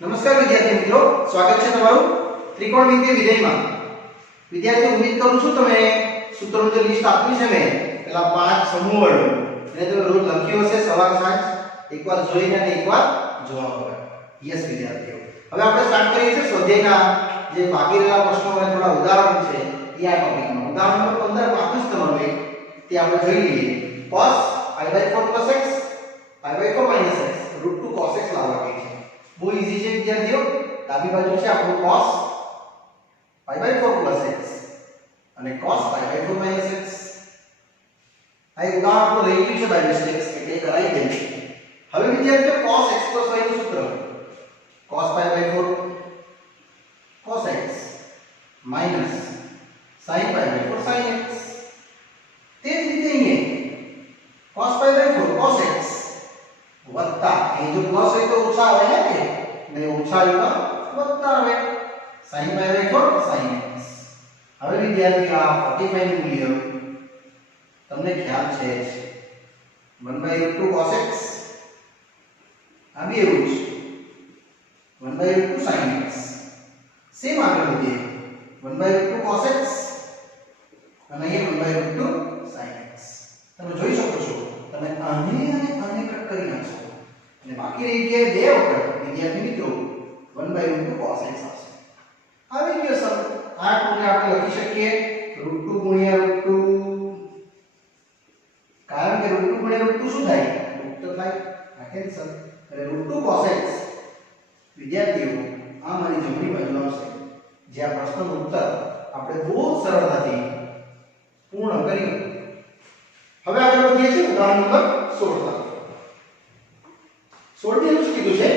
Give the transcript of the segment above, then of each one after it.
નમસ્કાર વિદ્યાર્થી મિત્રો, સ્વાગત છે તમારું ત્રિકોણમિતિય વિધેયમાં. વિદ્યાર્થીઓ, ઉમ્મીદ કરું છું તમે સૂત્રોનું જે લિસ્ટ આપ્યું છે મેં પેલા 5 સમૂહ વાળું એને તમે રોજ લખ્યું હશે સવાર સાંજ, એકવાર જોઈને અને એકવાર જોવા પડે. યસ વિદ્યાર્થીઓ, હવે આપણે સ્ટાર્ટ કરીએ છીએ સ્વાધ્યાયના જે બાકી રહેલા પ્રશ્નો અને થોડા ઉદાહરણ છે એ આ ટોપિકમાં. ઉદાહરણ નંબર 15 આપ્યું છે તમારું તે આપણે જોઈ લઈએ. cos π/4 + x π/4 - x √2 cos x લાવવા કહે છે. બહુ ઈઝી છે વિદ્યાર્થીઓ. ડાબી બાજુ છે આપણું cos π/4 + x અને cos π/4 - x. આ એક ઉદાહરણ આપણે લઈ લીધું છે બાય મિસ્ટેક એટલે કરાઈ દઈએ. હવે વિદ્યાર્થીઓ cos x + y નું સૂત્ર cos π/4 cos x minus sin π/4 sin x. તે જ રીતે અહીંયા cos π/4 cos x વત્તા એ જો પ્લસ હોય તો ઓછા આવે ને, ને ઓછા હોય તો વત્તા આવે sin π/4 sin x. હવે વિદ્યાર્થી આ 45 નું મૂલ્ય તમને ખ્યાલ છે જ 1/2 cos x આ બી એવું જ 1/2 sin x. સેમ આગળ વધીએ 1/2 cos x અને અહીંયા 1/2 sin x. તમે જોઈ શકો છો તમે આને અને આને કટ કરી નાખશો અને બાકી રહી ગયા બે વખત વિદ્યાર્થી મિત્રો 1/2 cos x આવશે. આવી ગયો સર. આ ટૂલને આપણે લખી શકીએ √2 * √2, કારણ કે √2 * √2 શું થાય? √2 તો થાય આ કેન્સલ એટલે √2 cos x. વિદ્યાર્થીઓ આ મારી જમણી બાજુ આવશે જે આ પ્રશ્નનો ઉત્તર આપણે બહુ સરળતાથી પૂર્ણ કર્યું. હવે આગળ વધીએ છીએ ઉદાહરણ નંબર 16 તરફ. 16 માં શું કીધું છે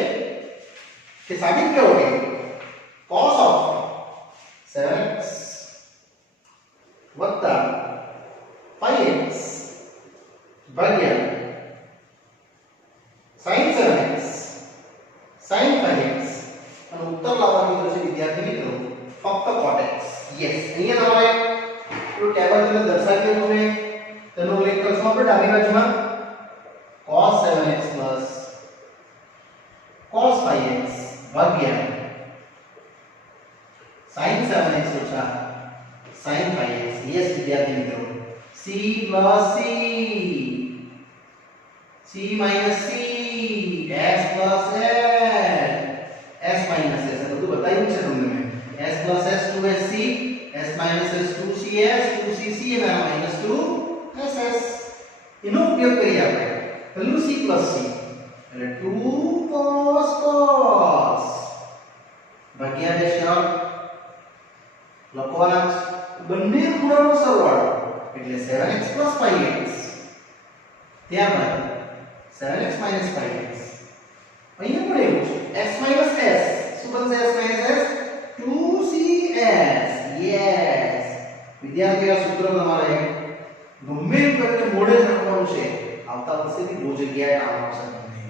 કે સાબિત કરો કે cos of 7x વત્તા 5x ભાગ્યા sin 7x sin 5x અને ઉત્તર લાવવાનું કીધું છે વિદ્યાર્થી મિત્રો ફક્ત cot x. યસ, અહીંયા તમારે પેલું ટેબલ તમને દર્શાવી દેવું છે તેનો ઉલ્લેખ કરશો આપણે ડાબી બાજુમાં cos 7x plus cos 5x ભાગ્યા sin 7x ઓછા sin 5x. યસ વિદ્યાર્થી મિત્રો, c plus c c minus c s plus s minus s બધું બતાવ્યું છે તમને મેં. s plus s 2sc s minus s 2cs 2cc અને minus 2ss. એનો ઉપયોગ કરીએ આપણે પેલું c plus c એટલે 2 cos ભાગ્યા બે શર લખવાના બંને ખૂણાનો સરવાળો એટલે 7x + 5x ત્યારબાદ 7x - 5x. અહીંયા પણ એવું છે x - s શું બનશે? s - s 2cs. યસ વિદ્યાર્થીઓ, આ સૂત્ર તમારે ગમે એમ કરીને મોડે જ રાખવાનું છે. આવતા વર્ષેથી બહુ જગ્યાએ કામ આવશે તમને.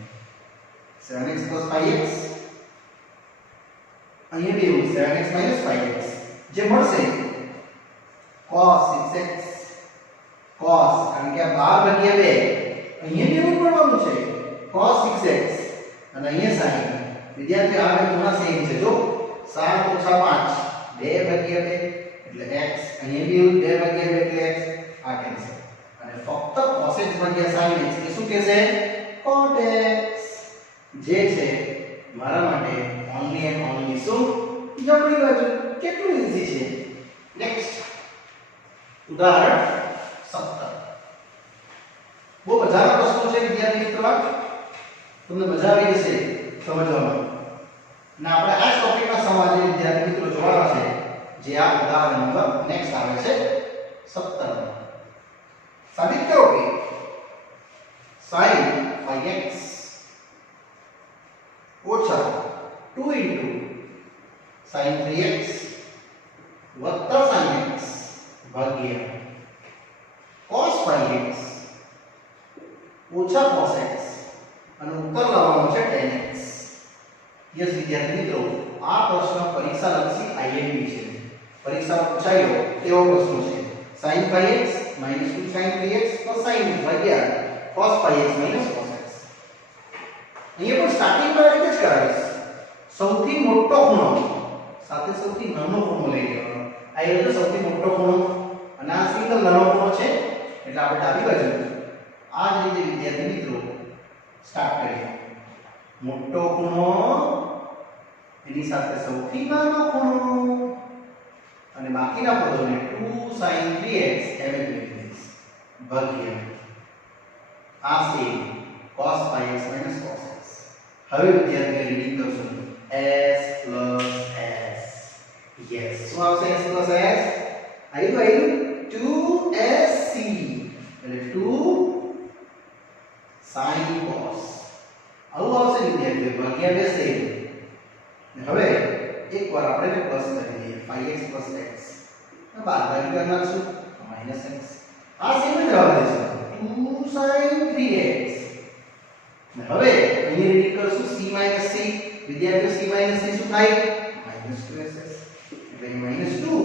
7x + 5x અહીંયા બી એવું 7x - 5x જે મળશે cos 6x cos, કારણ કે આ 12 ભાગ્યા 2 અહીંયા બી એવું મળવાનું છે cos 6x અને અહીંયા sin. વિદ્યાર્થી આ બે ખૂણા સેમ છે. જો 7 - 5 2 ભાગ્યા 2 એટલે x, અહીંયા બી 2 ભાગ્યા 2 એટલે x. આ કેન્સલ અને ફક્ત cos x ભાગ્યા sin x એ શું કહેશે? cot x. જે છે મારા માટે ઓન્લી એન્ડ ઓન્લી શું? જમણી બાજુ. કેટલું ઈઝી છે. નેક્સ્ટ ઉદાહરણ 17. બહુ મજાના પ્રશ્નો છે વિદ્યાર્થી મિત્રો, તમને મજા આવી જશે સમજવામાં. અને આપણે આ ટોપિકના સમાજે વિદ્યાર્થી મિત્રો જોવાના છે જે આ ઉદાહરણ નંબર નેક્સ્ટ આવે છે 17. સાબિત કરો કે sin 5x ઓછા 2 sin 3x વત્તા sin x ભાગ્યા cos 5x ઓછા cos x અને ઉત્તર લાવવાનો છે tan x. યસ વિદ્યાર્થી મિત્રો, આ પ્રશ્ન પરીક્ષા લક્ષી આઈએમપી છે. પરીક્ષામાં પૂછાયો તેવો પ્રશ્ન છે. sin 5x - 2 sin 3x sin x ભાગ્યા cos 5x - cos x. અહીંયા પણ સ્ટાર્ટિંગમાં રીતે જ કરાવીશ. સૌથી મોટો ખૂણો સાથે સૌથી નાનો ખૂણો લઈ લેવાનો. આ એ તો સૌથી મોટો ખૂણો અને આ સિંગલ નાનો ખૂણો છે એટલે આપણે ડાબી બાજુ આ જ રીતે વિદ્યાર્થી મિત્રો સ્ટાર્ટ કરીએ. મોટો ખૂણો એની સાથે સૌથી નાનો ખૂણો અને બાકીના પદોને 2 sin 3x એમ જ લખી દઈશ ભાગ્યા આ છે cos 5x - cos x. હવે વિદ્યાર્થી રીડિંગ કરશો s s. યસ, શું આવશે s s? આવ્યું 2sc એટલે 2 sin cos. આવું આવશે વિદ્યાર્થીઓ ભાગ્યા બે સેમ. હવે એકવાર આપણે પ્લસ કરી દઈએ 5x + x. બાદબાકી કરી નાખશું -x. આ સેમ જ રહેવા દેશું 2 sin 3x. હવે અહીં રીડિંગ કરશું c - c. વિદ્યાર્થીઓ c - c શું થાય? -2ss. એટલે -2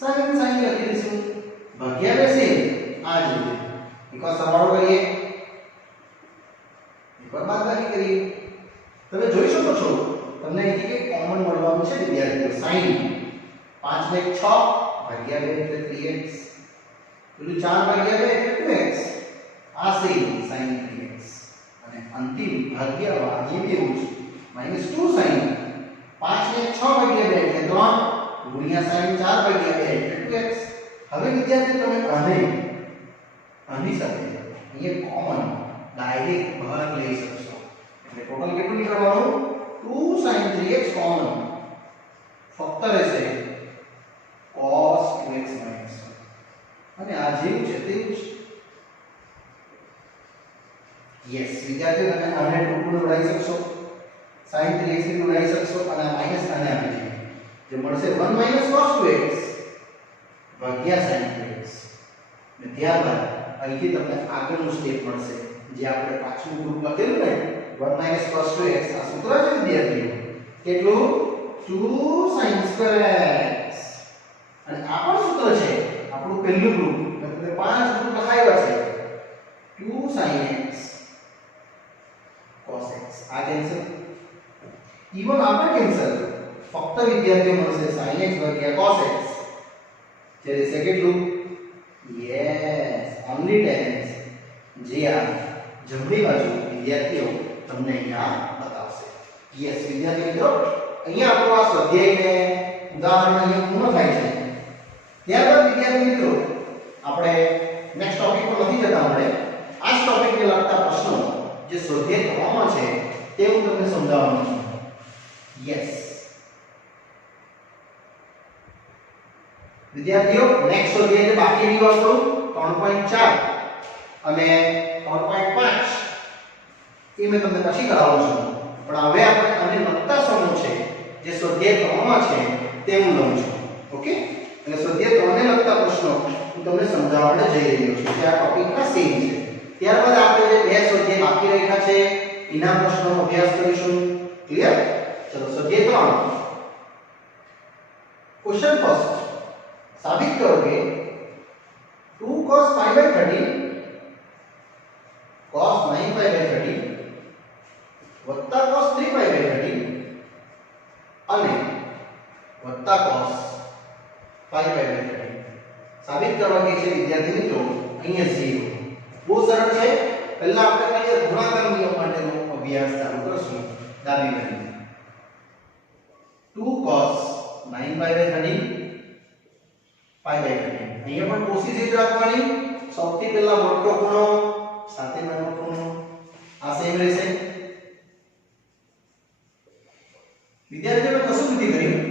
sin લખી દઈશું ભાગ્યા બે સેમ. આ જ રીતે એકવાર સરવાળો કરીએ એકવાર બાદબાકી કરીએ. તમે જોઈ શકો છો તમને અહીંથી કે કોમન મળવાનું છે વિદ્યાર્થીઓ sin 5 ને 6 ભાગ્યા 2 એટલે 3x. પેલું 4 ભાગ્યા 2 એટલે 2x. આ sin 3x અને અંતિમ ભાગ્યામાં અહીં એવું છે -2 sin 5 ને 6 ભાગ્યા 2 એટલે 3 ગુણ્યા sin 4 ભાગ્યા 2 એટલે 2x. હવે વિદ્યાર્થી તમે આની સાથે અહીંયા કોમન ડાયરેક્ટ બહાર લઈ શકશો એટલે ટોટલ કેટલું નીકળવાનું 2 sin 3x કોમન ફક્ત રહેશે cos 2x - 1 અને આ જેવું છે તેવું જ. યસ વિદ્યાર્થીઓ તમે આને ટૂંકું ઉડાવી શકશો sin 3x ને ઉડાવી શકશો અને માઈનસ આને આપી દઈએ જે મળશે 1 - cos 2x ભાગ્યા sin 2x. અને ત્યારબાદ અહીંથી તમને આગળનું સ્ટેપ મળશે જે આપણે પાછલું ગ્રુપ લખેલું ને 1 - cos 2x. આ સૂત્ર છે વિદ્યાર્થીઓ કેટલું 2 sin square x અને આ પણ સૂત્ર છે આપણું પહેલું ગ્રુપ એટલે 5 ગ્રુપ લખાવ્યા છે 2 sin x cos x. આ કેન્સલ ઈવન આપણે કેન્સલ ફક્ત વિદ્યાર્થીઓ મળશે sin x ભાગ્યા cos x જે રહેશે કેટલું યસ ઓન્લી 10x જે આ જમણી બાજુ વિદ્યાર્થીઓ તમને અહીંયા બતાવશે. યસ વિદ્યાર્થી મિત્રો અહીંયા આપણો આ સ્વાધ્યાયને ઉદાહરણ અહીંયા પૂર્ણ થાય છે. ત્યારબાદ વિદ્યાર્થી મિત્રો આપણે નેક્સ્ટ ટોપિક પર નથી જતા. આપણે આ જ ટોપિકને લગતા પ્રશ્નો જે સ્વાધ્યાય 3 માં છે તે હું તમને સમજાવવાનો છું. યસ વિદ્યાર્થીઓ નેક્સ્ટ સ્વાધ્યાય જે બાકી રહ્યો હતો 3.4 અને 3.5 એ મેં તમને પછી કરાવું છું. પણ હવે આપણે આને લગતા સમૂહ છે જે સ્વાધ્યાય 3 માં છે તે હું લઉં છું. ઓકે અને સ્વાધ્યાય 3 ને લગતા પ્રશ્નો હું તમને સમજાવવા જઈ રહ્યો છું કે આ ટોપિકના સેમ છે. ત્યારબાદ આપણે જે બે સ્વાધ્યાય બાકી રહ્યા છે એના પ્રશ્નોનો અભ્યાસ કરીશું. ક્લિયર? ચલો સ્વાધ્યાય 3 ક્વેશ્ચન ફર્સ્ટ સાબિત કરો કે 2 cos pi by 30 cos 9 pi by 30 વત્તા cos 3 pi by 30 અને વત્તા cos 5 pi by 30 સાબિત કરવા કે છે વિદ્યાર્થી મિત્રો અહીંયા 0. બહુ સરળ છે. પહેલા આપણે કરીએ ગુણાકાર નિયમ માટેનો અભ્યાસ ચાલુ કરશું. ડાબી બાજુ 2 cos 9 pi by 30 pi by 30 અહીંયા પણ કોશિશ જ રાખવાની સૌથી પહેલા મોટો ખૂણો સાથે નાનો ખૂણો આ સેમ રહેશે. વિદ્યાર્થીઓએ કશું નથી કર્યું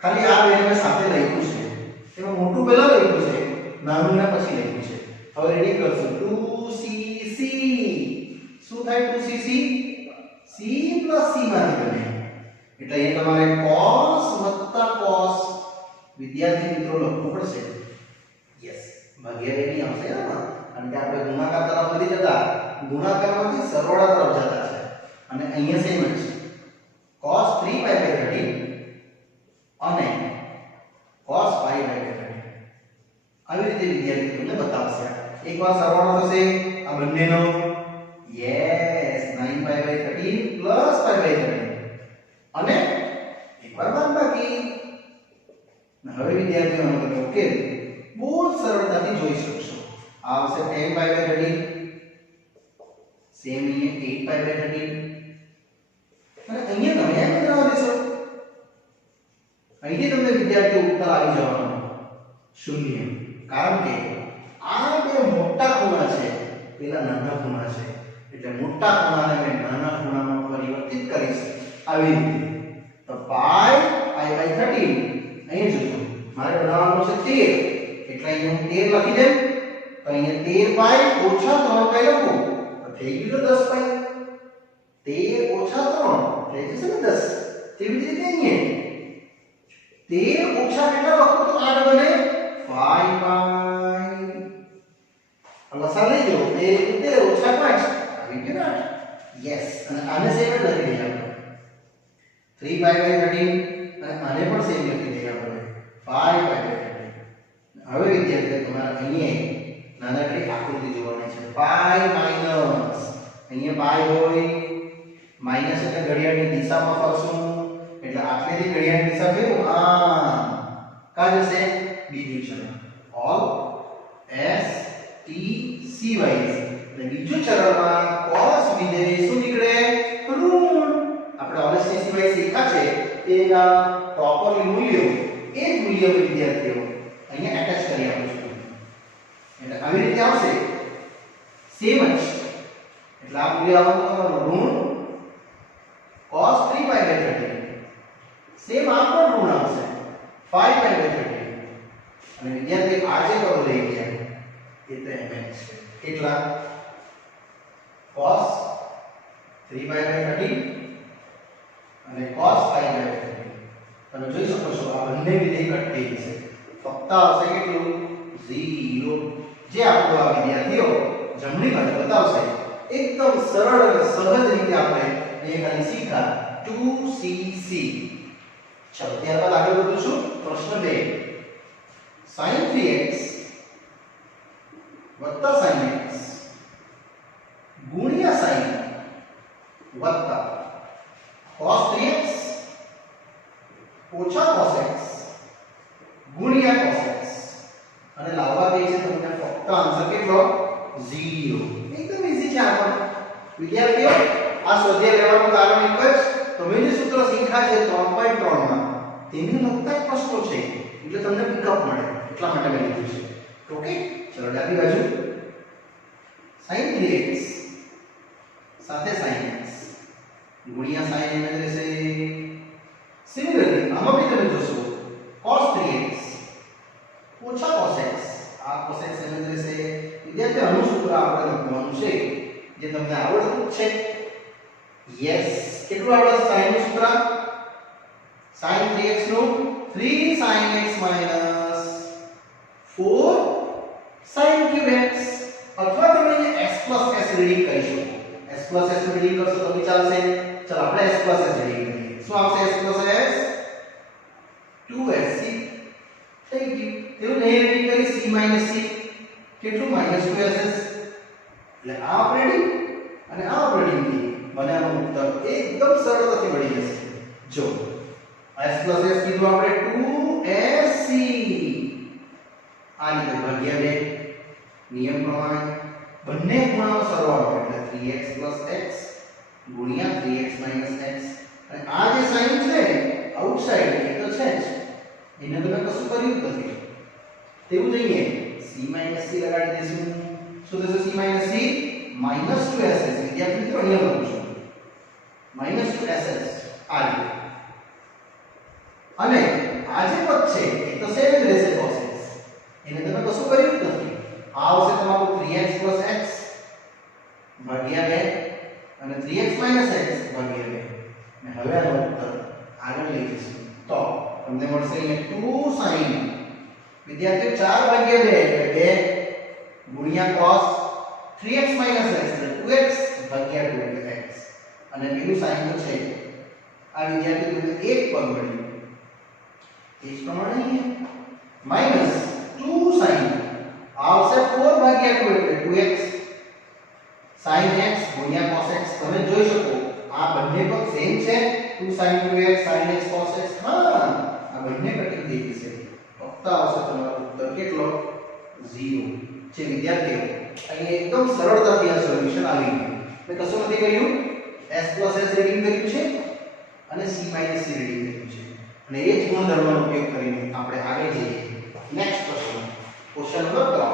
ખાલી આ બેને મેં સાથે લખ્યું છે એમાં મોટું પહેલા લખ્યું છે નાનું ને પછી લખ્યું છે. હવે રેડી કરશું 2cc શું થાય 2cc c + c માંથી બને એટલે અહીં તમારે cos + cos વિદ્યાર્થી મિત્રો લખવું પડશે. યસ ભાગ્યા બે ની આવશે કારણ કે આપણે ગુણાકાર તરફ નથી જતા ગુણાકારમાંથી સરવાળા તરફ જતા છે અને અહીંયા સેમ જ છે cos 3 pi by 30 અને cos 5 pi by 30 આવી રીતે વિદ્યાર્થી તમને બતાવશે. એકવાર સરવાળો થશે આ બંનેનો yes 9 pi by 30 plus 5 by 30 હવે વિદ્યાર્થીઓ આનો તમે ઉકેલ બહુ જ સરળતાથી જોઈ શકશો. આ આવશે 10 pi by 13, સેમ અહીંયા 8 pi by 13, અને અહીંયા તમે એમ બનાવવા દેશો. અહીંથી તમને વિદ્યાર્થીઓ ઉત્તર આવી જવાનો 0, કારણ કે આ બે મોટા ખૂણા છે, પેલા નાના ખૂણા છે, એટલે મોટા ખૂણાને મેં નાના ખૂણામાં પરિવર્તિત કરીશ આવી રીતે. તો pi by 13 અહીં જોજો મારે બનાવવાનું છે 13, એટલે અહીં હું 13 લખી દઉં. તો અહીંયા 13 pi ઓછા 3 pi લખું તો થઈ ગયું 10 pi. 13 ઓછા 3 થઈ જશે ને 10. તેવી જ રીતે અહીંયા 13 ઓછા કેટલા લખું તો 8 બને 5 pi. લસા લઈ લો 13 ઓછા 5 આવી ગયું 8. યસ, અને આને સેમ જ લખી દઈએ આપણે 3 pi by 13, અને આને પણ સેમ લખી દઈએ આપણે 5 pi by 13. હવે વિદ્યાર્થીઓ તમારે અહીંયા નાનકડી આકૃતિ જોવાની છે. pi માઈનસ અહીંયા pi હોય, માઈનસ એટલે ઘડિયાળની દિશામાં ફરશું, એટલે આટલેથી ઘડિયાળની દિશા કેવું આમ કા જશે બીજું ચરણ all s t c wise. અને બીજું ચરણમાં cos વિધેય શું નીકળે ઋણ. આપણે all s t c wise શીખ્યા છે એના પ્રોપરલી મૂલ્યો એ જ મૂલ્યો વિદ્યાર્થીઓ અહીંયા એટેચ કરી આપું છું. એટલે આવી રીતે આવશે સેમ જ. એટલે આ મૂલ્ય આવવાનું ઋણ cos 3 pi by 13, સેમ આ પણ ઋણ આવશે 5 pi by 13. અને વિદ્યાર્થી આ જે કરો લઈ ગયા એ તો mx છે. કેટલા cos 3 pi by 13 અને cos 5 by 13. તમે જોઈ શકો છો આ બંને વિધેય કટ થઈ જશે. ફક્ત આવશે કેટલું 0, જે આપણો આ વિદ્યાર્થીઓ જમણી બાજુ બતાવશે. એકદમ સરળ અને સહજ રીતે આપણે એ ખાલી શીખા 2cc. ચલો ત્યારબાદ આગળ વધું છું. પ્રશ્ન 2, sin 3x વત્તા sin x ગુણ્યા sin વત્તા cos 3x ઓછા cos x ગુણ્યા cos x, અને લાવવા દે છે તમને ફક્ત આન્સર કેટલો 0. એકદમ ઈઝી છે આ પણ વિદ્યાર્થીઓ. આ સ્વાધ્યાય લેવાનું કારણ એક જ, તમે જે સૂત્ર શીખ્યા છે 3.3 માં તેને લગતા જ પ્રશ્નો છે, એટલે તમને પિકઅપ મળે એટલા માટે મેં લીધું છે. ઓકે, ચલો ડાબી બાજુ sin 3x સાથે sin x ગુણ્યા sin m રહેશે. સિમિલરલી આમાં બી તમે જોશો cos 3x ઓછા cos x, આ cos x m રહેશે. વિદ્યાર્થી આનું સૂત્ર આપણે લખવાનું છે જે તમને આવડતું છે. યસ, કેટલું આવડે sin નું સૂત્ર? sin 3x નું 3 sin x minus 4 sin cube x, અથવા તમે જે x s રીડિંગ કરી શકો. s s રીડિંગ કરશો તો બી ચાલશે. ચલો આપણે s s રીડિંગ કરીએ. શું આવશે s s? 2sc થઈ ગયું. તેવું નહીં રીડિંગ કરી c c કેટલું -2ss. એટલે આ ઓપરેટિંગ અને આ ઓપરેટિંગ થી મને આનો ઉત્તર એકદમ સરળતાથી મળી જશે. જો s s કીધું આપણે 2sc, આ રીતે ભાગ્યા 2 નિયમ પ્રમાણે બંને ખૂણાનો સરવાળો એટલે 3x x ગુણ્યા 3x x. અને આ જે સાઈન છે આઉટસાઇડ એ તો છે જ, એને તમે કશું કર્યું જ નથી. તેવું જોઈએ c c લગાડી દઈશું. શું થશે c c -2ss. વિદ્યાર્થી મિત્રો અહીંયા લખું છું -2ss આ રીતે. અને આ જે પદ છે એ તો સેમ જ રહેશે cos x, એને તમે કશું કર્યું જ નથી. આ આવશે તમારું 3x x ભાગ્યા 2 અને 3x x ભાગ્યા 2. અને હવે આનો ઉત્તર આગળ લઈ જઈશું તો તમને મળશે અહીંયા 2 sin વિદ્યાર્થીઓ 4 ભાગ્યા 2 એટલે 2 ગુણ્યા cos 3x x એટલે 2x ભાગ્યા 2 એટલે x. અને પેલું sin તો છે આ વિદ્યાર્થીઓ તમને એક પદ મળ્યું એ જ પ્રમાણે માઈનસ 2 sin આવશે 4 ભાગ્યા 2 એટલે 2x sin x ગુણ્યા cos x. તમે જોઈ શકો આ બંને પદ સેમ છે 2 sin 2x sin x cos x. હા, આ બંને કટિંગ થઈ જશે. વત્તા આવશે તમારો ઉત્તર કેટલો 0 જે વિદ્યાર્થીઓ અહીં એકદમ સરળતાથી આ સોલ્યુશન આવી ગયું મેં કશું નથી કર્યું s s રીડિંગ કર્યું છે અને c c રીડિંગ કર્યું છે અને એ જ ગુણધર્મનો ઉપયોગ કરીને આપણે આગળ જઈએ નેક્સ્ટ ક્વેશ્ચન નંબર 3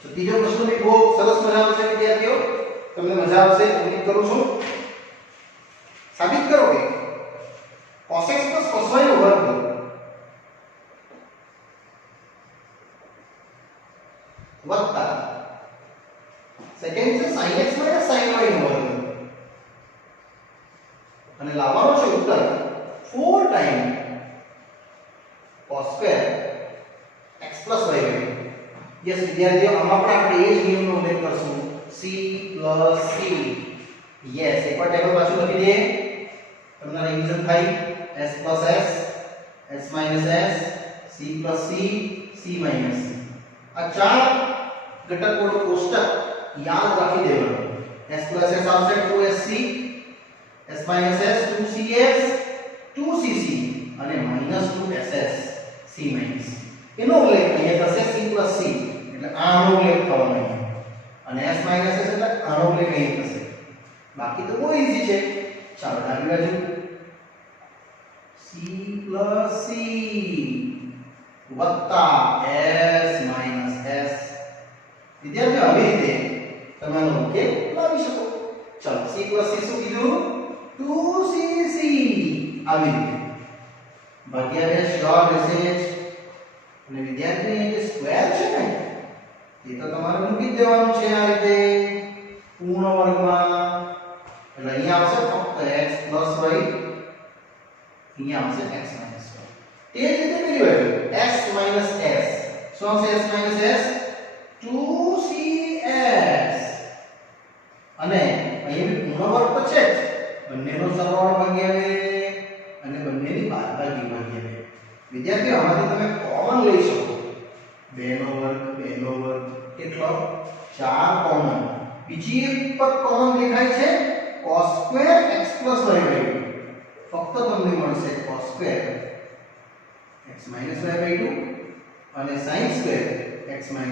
તો ત્રીજો પ્રશ્ન બી બહુ સરસ મજાનો છે વિદ્યાર્થીઓ તમને મજા આવશે ઉમ્મીદ કરું છું સાબિત કરો કે cos x cos y નો વર્ગ વત્તા સેકન્ડ છે sin x sin y નો વર્ગ અને લાવવાનો છે ઉત્તર 4 time cos square x y yes વિદ્યાર્થીઓ આમાં પણ આપણે એ જ નિયમનો ઉલ્લેખ કરશું c c યસ એકવાર ટેબલ પાછું લખી દઈએ તમને રિવિઝન થાય s s c c આ ચાર ઘટકોનું કોષ્ટક યાદ રાખી દેવાનું s આવશે 2sc s 2cs 2cc અને -2ss c એનો ઉલ્લેખ અહીંયા થશે c એટલે આનો ઉલ્લેખ થવાનો અને s s એટલે આનો ઉલ્લેખ અહીં થશે બાકી તો બહુ ઈઝી છે ચાલો ડાબી બાજુ c વત્તા s s વિદ્યાર્થીઓ આવી રીતે તમે આનો ઉકેલ લાવી શકો ચાલો c શું કીધું 2cc આવી રીતે ભાગ્યા 2 શ્યોર રહેશે અને વિદ્યાર્થી જે સ્ક્વેર છે ને એ તો તમારે મૂકી જ દેવાનું છે આ રીતે પૂર્ણ વર્ગમાં એટલે અહીંયા આવશે ફક્ત x y અહીંયા આવશે x y તે જ રીતે પેલી બાજુ x s શું આવશે s s 2cs અને અહીં પૂર્ણ વર્ગ તો છે જ બંનેનો સરવાળો ભાગ્યા 2 અને બંનેની બાદબાકી ભાગ્યા 2 વિદ્યાર્થીઓ આમાંથી તમે કોમન લઈ શકો 2 નો વર્ગ કેટલો 4 કોમન બીજી એક પર કોમન દેખાય છે cos સ્ક્વેર x y ફક્ત તમને મળશે cos સ્ક્વેર x y અને sin સ્ક્વેર x y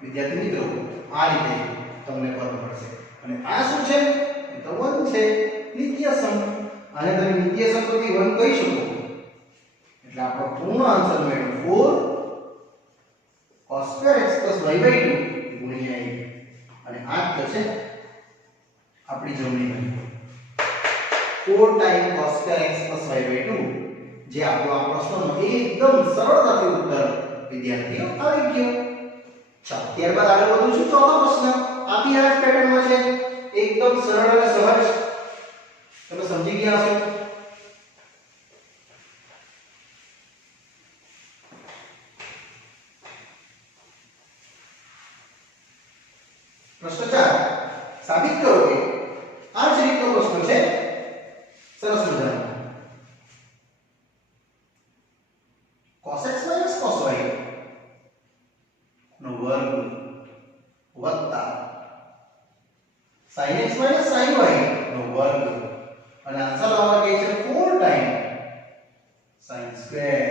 વિદ્યાર્થી મિત્રો આ રીતે તમને પદ મળશે અને આ શું છે એ તો 1 છે નિત્યસમ આને તમે નિત્યસમ પરથી 1 કહી શકો એટલે આપણો પૂર્ણ આન્સર મળ્યો 4 cos સ્ક્વેર x y 2 ગુણ્યા 1 અને આ થશે આપણી જમણી બાજુ 4 time cos square x y 2 જે આપણો આ પ્રશ્નનો એકદમ સરળતાથી ઉત્તર વિદ્યાર્થીઓ આવી ગયો ચાલો ત્યારબાદ આગળ વધું છું ચોથો પ્રશ્ન આ બી આ પેટર્નમાં છે એકદમ સરળ અને સહજ તમે સમજી ગયા હશો પ્રશ્ન 4 સાબિત કરો કે આ જ રીતનો પ્રશ્ન છે સરસ મજાનો cos x cos y નો વર્ગ વત્તા sin x sin y નો વર્ગ અને આન્સર આવવા કહે છે 4 time sin square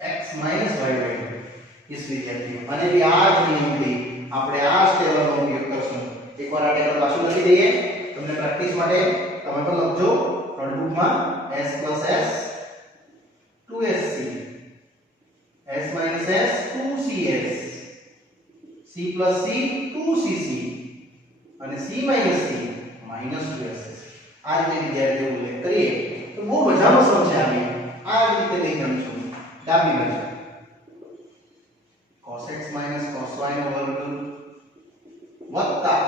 x y is વિદ્યાર્થીઓ અને બી આ જ નિયમથી આપણે આ જ ટેબલનો ઉપયોગ કરશું એકવાર આ ટેબલ પાછું લખી દઈએ તમને પ્રેક્ટિસ માટે તમે પણ લખજો નોટબુકમાં s s 2sc s s 2cs c c 2cc અને c c -2ss આ રીતે વિદ્યાર્થીઓ ઉલ્લેખ કરીએ તો બહુ મજાનો સમ છે આ રીતે લઈ જાઉં છું ડાબી બાજુ cos x cos y નો વર્ગ વત્તા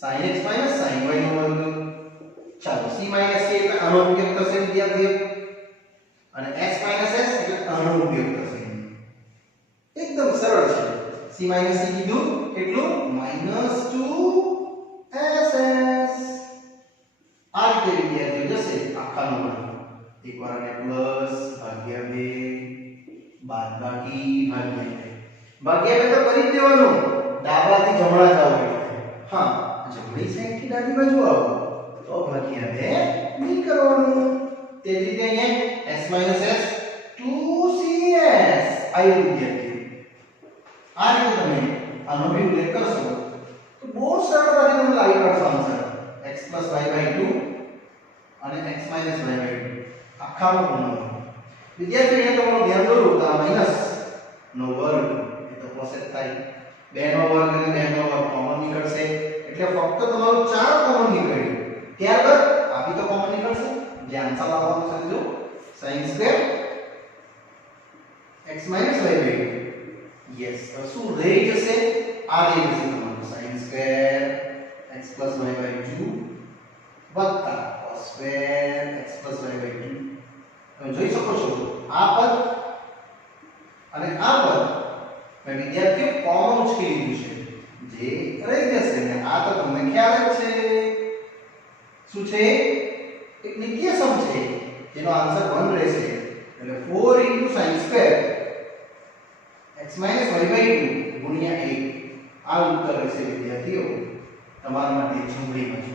sin x sin y નો વર્ગ ચાલો c c એટલે આનો ઉપયોગ થશે વિદ્યાર્થીઓ અને s s એટલે આનો ઉપયોગ થશે એકદમ સરળ છે c c કીધું કેટલું -2ss આ રીતે વિદ્યાર્થીઓ જશે આખાનો વર્ગ એકવાર આને પ્લસ ભાગ્યા 2 બાદબાકી ભાગ્યા 2 તો કરી જ દેવાનું ડાબાથી જમણા જાવ એટલે હા જમણી સાઈડ થી ડાબી બાજુ આવો તો ભાગ્યા 2 નહીં કરવાનું તે જ રીતે અહીંયા s s 2cs આવી વિદ્યાર્થી આ રીતે તમે આનો બી ઉલ્લેખ કરશો તો બહુ સરળતાથી તમે લાવી કાઢશો આન્સર x y/2 અને x y/2 આખાનો પૂર્ણ વિદ્યાર્થી અહીંયા તમારું ધ્યાન દોરો તો આ માઈનસ નો વર્ગ એ તો કોસેક થાય 2 નો વર્ગ અને 2 નો વર્ગ કોમન નીકળશે એટલે ફક્ત તમારું 4 કોમન નીકળ્યું ત્યારબાદ આ બી તો કોમન નીકળશે જે આન્સર લાવવાનું છે જો sin2 x y/2 યસ તો શું રહી જશે આ રહી જશે તમારું sin2 x y/2 વત્તા cos2 x y/2 તમે જોઈ શકો છો આ પદ અને આ પદ મેં વિદ્યાર્થીઓ કોમન ઉચકી લીધું છે જે રહી જશે ને આ તો તમને ખ્યાલ જ છે શું છે એક નિત્યસમ છે જેનો આન્સર 1 રહેશે એટલે 4 sin2 x y/2 ગુણ્યા 1 આ ઉત્તર રહેશે વિદ્યાર્થીઓ તમારા માટે જમણી બાજુ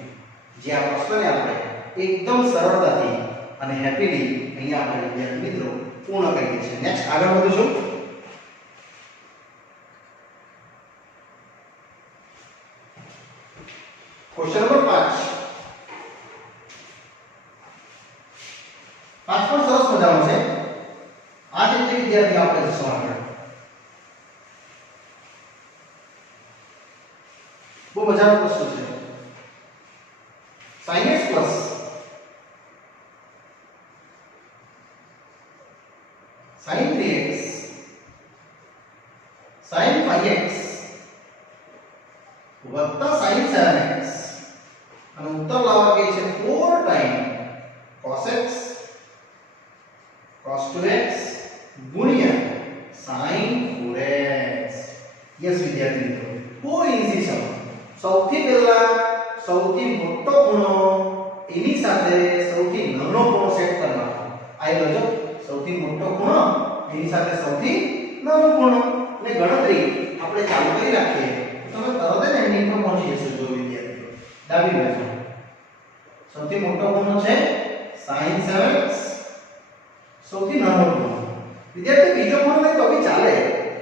જે આ પ્રશ્નને આપણે એકદમ સરળતાથી અને હેપીલી અહીંયા આપણે વિદ્યાર્થી મિત્રો પૂર્ણ કરીએ છીએ નેક્સ્ટ આગળ વધીશું ક્વેશ્ચન નંબર 5 પાંચ પણ સરસ મજાનો છે આ રીતે વિદ્યાર્થી આપણે જશું આગળ બહુ મજાનો પ્રશ્ન છે sin x plus sin 3x sin 5x વત્તા sin 7x અને ઉત્તર લાવવા કે છે 4 time cos x cos 2x ગુણ્યા sin 4x યસ વિદ્યાર્થી મિત્રો બહુ ઈઝી છે સૌથી પહેલા સૌથી મોટો ખૂણો એની સાથે સૌથી નાનો ખૂણો સેટ કરવાનો આઈ લો જો સૌથી મોટો ખૂણો એની સાથે સૌથી નાનો ખૂણો ને ગણતરી આપણે ચાલુ કરી રાખીએ તો તમે તરત જ એન્ડિંગ પર પહોંચી જશો જો વિદ્યાર્થીઓ ડાબી બાજુ સૌથી મોટો ખૂણો છે sin 7x સૌથી નાનો ખૂણો વિદ્યાર્થી બીજો ખૂણો નહીં તો બી ચાલે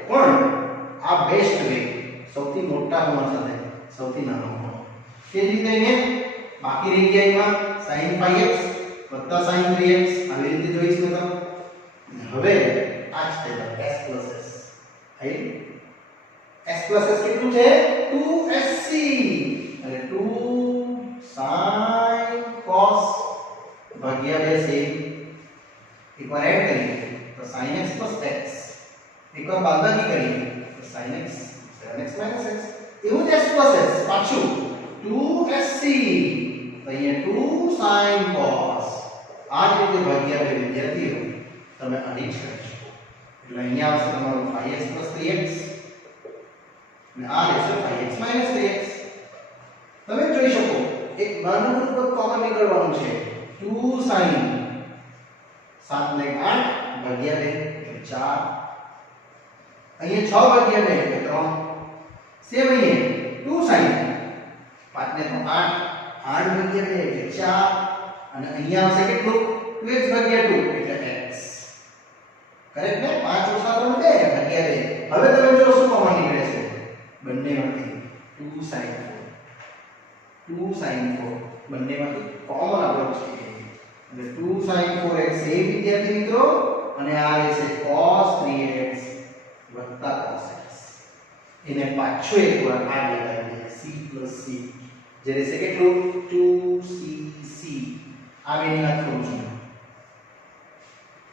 પણ આ બેસ્ટ વે સૌથી મોટા ખૂણા સાથે સૌથી નાનો ખૂણો તે જ રીતે અહીંયા બાકી રહી ગયા એમાં sin 5x વત્તા sin 3x આવી રીતે જોઈશું તો હવે આ જ થયેલા s plus s આઈ s plus s કેટલું છે 2sc અને 2 sin cos ભાગ્યા 2 છે એકવાર એડ કરીએ તો sin x plus x એકવાર બાદબાકી કરીએ તો sin x 7x minus x એવું જ s plus s પાછું 2sc તો અહીંયા 2 sin cos આ જ રીતે ભાગ્યા 2 વિદ્યાર્થીઓ તમે અડીશ કરશો એટલે અહીંયા આવશે તમારું 5x 3x અને આ રહેશે 5x 3x તમે જોઈ શકો એક નાનું પદ કોમન નીકળવાનું છે 2 sin 7 ને 8 ભાગ્યા 2 એટલે 4 અહીંયા 6 ભાગ્યા 2 એટલે 3 સેમ અહીંયા 2 sin 5 ને 8 8 ભાગ્યા 2 એટલે 4 અને અહીંયા આવશે કેટલું 2x ભાગ્યા 2 એટલે x કરેક્ટ ને 5 ઓછા 3 2 ભાગ્યા 2 હવે તમે જો શું કોમન નીકળે છે બંનેમાંથી 2 sin 4 બંનેમાંથી કોમન આપણે છે એટલે 2 sin 4x એ વિદ્યાર્થી મિત્રો અને આ રહેશે cos 3x વત્તા cos x એને પાછો એકવાર આ લગાવીએ c c જે રહેશે કેટલું 2cc આ બેની વાત કરું છું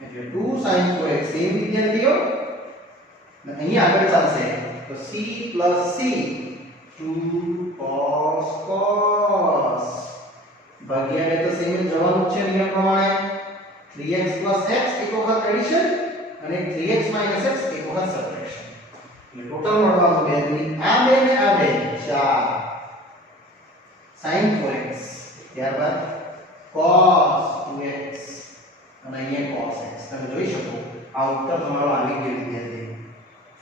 એટલે 2 sin 4x સેમ વિદ્યાર્થીઓ અને અહીંયા આગળ ચાલશે તો c c 2 cos ભાગ્યા 2 તો સેમ જવાનું છે નિયમ પ્રમાણે 3x x એક વખત એડિશન અને 3x x એક વખત સબટ્રેક્શન એટલે ટોટલ મળવાનું બે આ બે ને આ બે 4 sin 4x ત્યારબાદ cos 2x અને અહીંયા cos x તમે જોઈ શકો આ ઉત્તર તમારો આવી ગયો વિદ્યાર્થી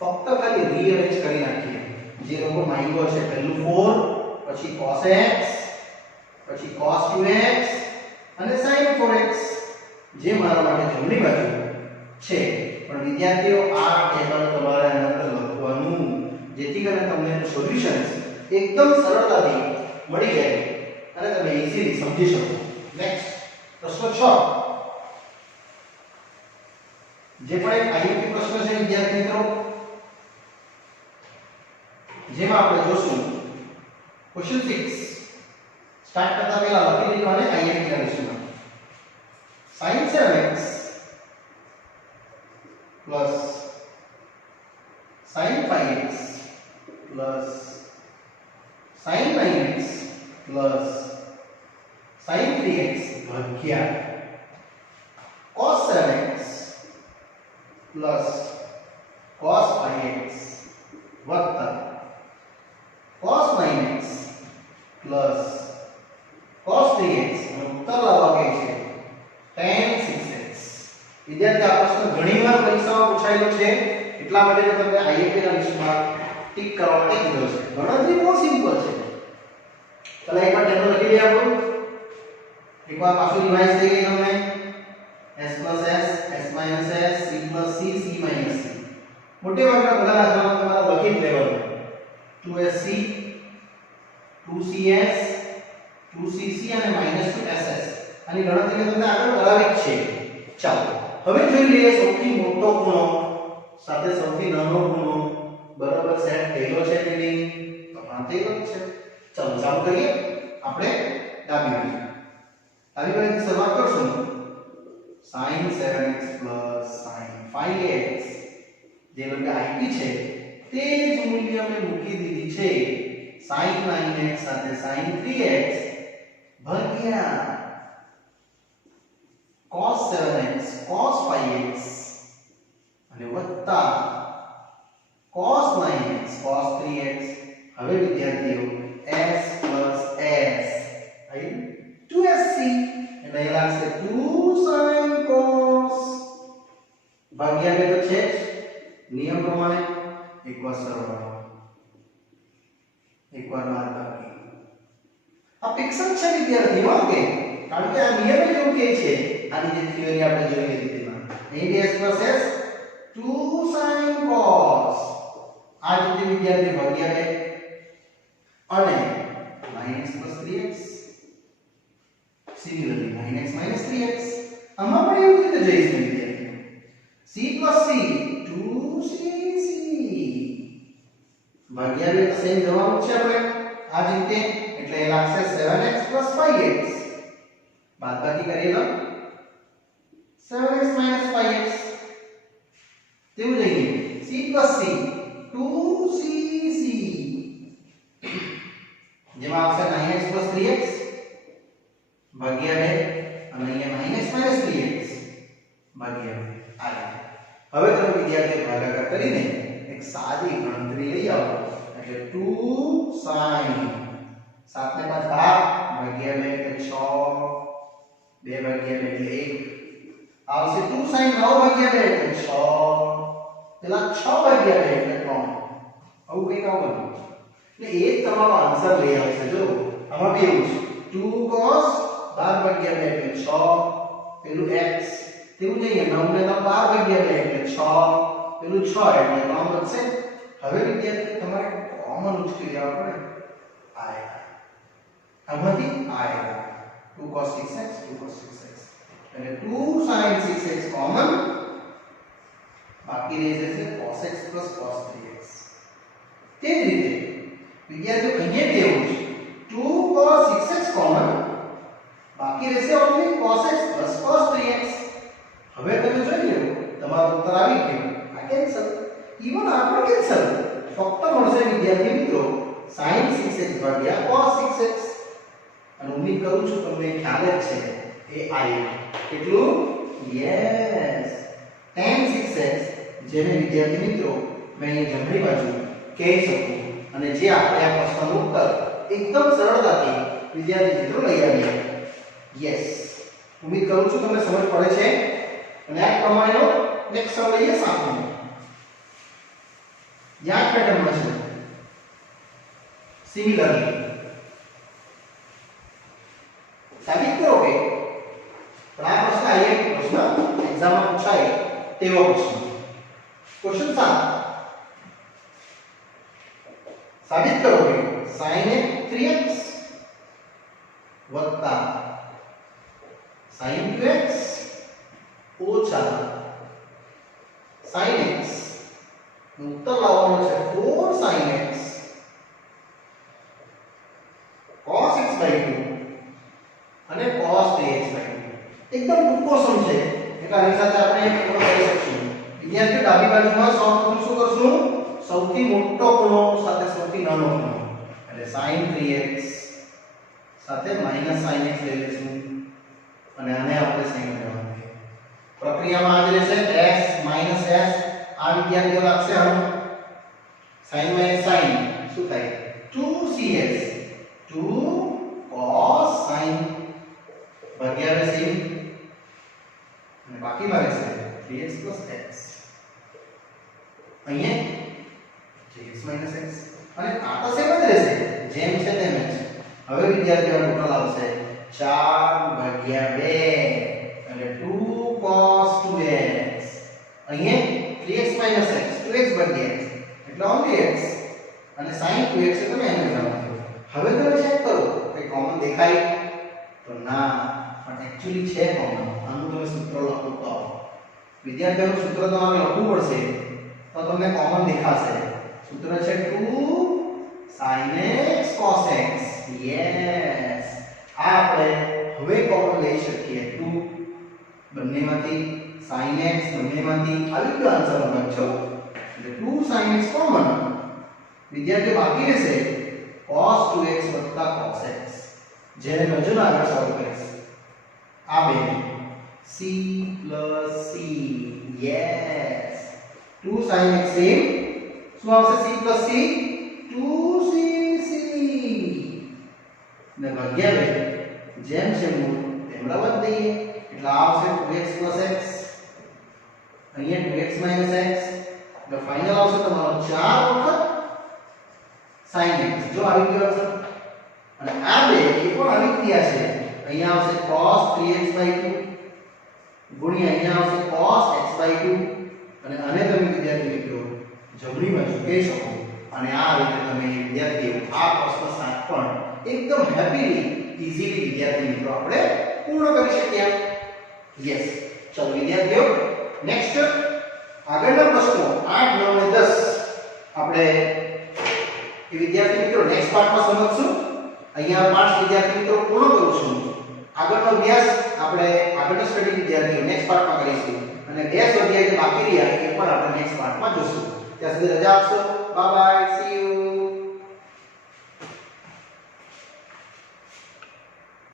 ફક્ત ખાલી રીઅરેન્જ કરી નાખીએ જે લોકો માંગ્યો છે પહેલું 4 પછી cos x પછી cos 2x અને sin 4x જે મારા માટે જમણી બાજુ છે પણ વિદ્યાર્થીઓ આ ટેબલ તમારે આના પર લખવાનું જેથી કરીને તમને સોલ્યુશન્સ એકદમ સરળતાથી મળી જાય અને તમે ઈઝીલી સમજી શકો. નેક્સ્ટ પ્રશ્ન 6 જે પણ એક આઈએમપી પ્રશ્ન છે વિદ્યાર્થી મિત્રો જેમાં આપણે જોશું ક્વેશ્ચન 6 સ્ટાર્ટ કરતા પહેલા લખી દીધું અને આઈએમપી ના વિષયમાં sin 7x plus sin 5x plus sin 9x plus sin 3x ભાગ્યા cos 7x plus cos 5x વત્તા cos 9x plus cos 3x અને ઉત્તર લાવવા કહે છે tan 6x. વિદ્યાર્થી આ પ્રશ્ન ઘણીવાર પરીક્ષામાં પૂછાયેલો છે એટલા માટે તમને આઈએમપી ના વિષયમાં ટિક કરવા માટે કીધો છે. ગણતરી બહુ સિમ્પલ છે. ચલો એકવાર ટેબલ લખી દઈએ આપણે. એકવાર પાછું રિવાઇઝ થઈ ગઈ તમને s s s s c c c c. મોટે ભાગના બધા દાખલામાં તમારે લખી જ લેવાનું 2sc 2cs 2cc અને -2ss આની ગણતરી તમને આગળ કરાવી જ છે. ચાલો હવે જોઈ લઈએ સૌથી મોટો ખૂણો સાથે સૌથી નાનો ખૂણો બરાબર સેટ થયેલો છે કે નહીં તો આ થયેલો જ છે. ચાલો ચાલુ કરીએ. આપણે ડાબી બાજુથી શરૂઆત કરશું. sin 7x sin 5x જે લોકો IP છે તે જ મૂલ્ય અમે મૂકી દીધી છે sin 9x સાથે sin 3x ભાગ્યા cos 7x cos 5x અને વત્તા cos 9x cos 3x. હવે વિદ્યાર્થીઓ s s આઈ 2sc એટલે એ લાગશે 2 sin cos ભાગ્યા બે તો છે જ નિયમ પ્રમાણે એકવાર સરવાળો એકવાર બાદબાકી. આ પિક્સલ છે વિદ્યાર્થીઓ કે કારણ કે આ નિયમ જ એવું કહે છે આની જે થિયરી આપણે જોઈ લીધી તેમાં અહીં s s 2 sin cos આ રીતે વિદ્યાર્થી ભાગ્યા બે અને -3x સિમિલરલી -3x આમાં પણ એવી રીતે જઈશું વિદ્યાર્થીઓ c c 2cc ભાગ્યા બે તો સેમ જવાબ છે આપણે આ જ રીતે એટલે એ લાગશે 7x 5x બાદબાકી કરીએ તો 7x 5x તેવું જઈએ c c 2cc જેમાં આવશે 9x 3x ભાગ્યા 2 અને અહીંયા -3x ભાગ્યા 2 હવે તમે વિદ્યાર્થીઓ ભાગાકાર કરીને એક સાદી ગણતરી લઈ આવો એટલે 2 sin 7 ને 5 ભાગ્યા 2 એટલે 6 2 ભાગ્યા 2 એટલે 1 આવશે 2 sin 9 ભાગ્યા 2 એટલે 6 પેલા 6 ભાગ્યા 2 એટલે 3 આવું કંઈક આવવાનું એટલે એ જ તમારો આન્સર લઈ આવશે. જો આમાં બી એવું છે 2 cos 12 ભાગ્યા 2 એટલે 6 પેલું x તેવું જઈએ 9 ને 12 ભાગ્યા 2 એટલે 6 પેલું 6 એટલે 3 બનશે. હવે વિદ્યાર્થી તમારે કોમન ઉચકી લેવા પડે આયા આમાંથી આયા 2 cos 6x 2 cos 6x અને 2 sin 6x કોમન બાકી રહે છે cos x cos 3x. તે જ રીતે વિદ્યાર્થીઓ અહીંયા બી એવું છે 2 cos 6x કોમન બાકી રહેશે only cos x cos 3x. હવે તમે જોઈ લો તમારો ઉત્તર આવી ગયો આ કેન્સલ ઈવન આ પણ કેન્સલ ફક્ત મળશે વિદ્યાર્થી મિત્રો sin 6x ભાગ્યા cos 6x અને ઉમ્મીદ કરું છું તમને ખ્યાલ જ છે એ આવી કેટલું યસ tan 6x જેને વિદ્યાર્થી મિત્રો મેં અહીં જમણી બાજુ કહી શકું અને જે આપણે આ પ્રશ્નનું ઉત્તર એકદમ સરળતાથી વિદ્યાર્થી મિત્રો લઈ આવ્યા. યસ ઉમ્મીદ કરું છું તમને સમજ પડે છે અને આ પ્રમાણેનો નેક્સ્ટ લઈએ સાતમો યાદ પેટર્નમાં છે સિમિલરલી સાબિત કરો કે પણ આ પ્રશ્ન આઈએમપી પ્રશ્ન એક્ઝામમાં પૂછાય તેવો પ્રશ્ન ક્વેશ્ચન 7 સાબિત કરો કે sin x 3x વત્તા sin 2x ઓછા sin x નું ઉત્તર લાવવાનો છે 4 sin x cos x by 2 અને cos 3x by 2 એકદમ ટૂંકો સમ છે એટલે આની સાથે આપણે પૂરો કરી શકીશું વિદ્યાર્થીઓ ડાબી બાજુમાં સોલ્વ કરશું શું કરશું સૌથી મોટો ખૂણો સાથે સૌથી નાનો ખૂણો એટલે sin 3x સાથે sin x લઈ લઈશું અને આને આપણે sin કરવાનું છે પ્રક્રિયામાં આ જ રહેશે s s આ વિદ્યાર્થીઓ લાગશે આનું sin sin શું થાય 2cs 2 cos sin ભાગ્યા sin અને બાકીમાં રહેશે 3x x અહીંયા x x અને આ તો સેમ જ રહેશે જેમ છે તેમ જ હવે વિદ્યાર્થીઓ ટોટલ આવશે 4 ભાગ્યા 2 એટલે 2 cos 2x અહીંયા 3x x 2x ભાગ્યા x એટલે only x અને sin 2x એટલે તમે એને ગણવાનું હવે તમે ચેક કરો કે કોમન દેખાય તો ના પણ એક્ચ્યુઅલી છે કોમન આનું તમે સૂત્ર લખો તો વિદ્યાર્થીઓનું સૂત્ર તમારે લખવું પડશે તો તમને કોમન દેખાશે સૂત્ર છે 2 sin x cos x yes આ આપણે હવે કોમન લઈ શકીએ 2 બંનેમાંથી sin x બંનેમાંથી આવી ગયો આન્સર લખજો એટલે 2 sin x કોમન વિદ્યાર્થીઓ બાકી રહેશે cos 2x cos x જેને મેં આગળ સોલ્વ કરીશ આ બે c c yes 2 sin x same શું આવશે c c 2c c ને ભાગ્યા બે જેમ છે મૂળ તેમ રવા દઈએ એટલે આવશે 2x x અહીંયા 2x x એટલે ફાઇનલ આવશે તમારો 4 વખત sin x જો આવી ગયો છે અને આ બે એ પણ આવી ગયા છે અહીંયા આવશે cos 3x 2 ગુણ્યા અહીંયા આવશે cos x 2 અને આને તમે વિદ્યાર્થી મિત્રો જમણી બાજુ કહી શકો અને આ રીતે તમે વિદ્યાર્થીઓ આ પ્રશ્ન 7 પણ એકદમ હેપીલી ઈઝીલી વિદ્યાર્થી મિત્રો આપણે પૂર્ણ કરી શક્યા યસ ચલો વિદ્યાર્થીઓ નેક્સ્ટ આગળના પ્રશ્નો 8 9 અને 10 આપણે એ વિદ્યાર્થી મિત્રો નેક્સ્ટ પાર્ટમાં સમજશું અહીંયા 5 વિદ્યાર્થી મિત્રો પૂર્ણ કરું છું આગળનો અભ્યાસ આપણે આગળની સ્ટડી વિદ્યાર્થીઓ નેક્સ્ટ પાર્ટમાં કરીશું અને 2 સ્વાધ્યાય જે બાકી રહ્યા એ પણ આપણે નેક્સ્ટ પાર્ટમાં જોશું ત્યાં સુધી રજા આપશો બાય બાય સી યુ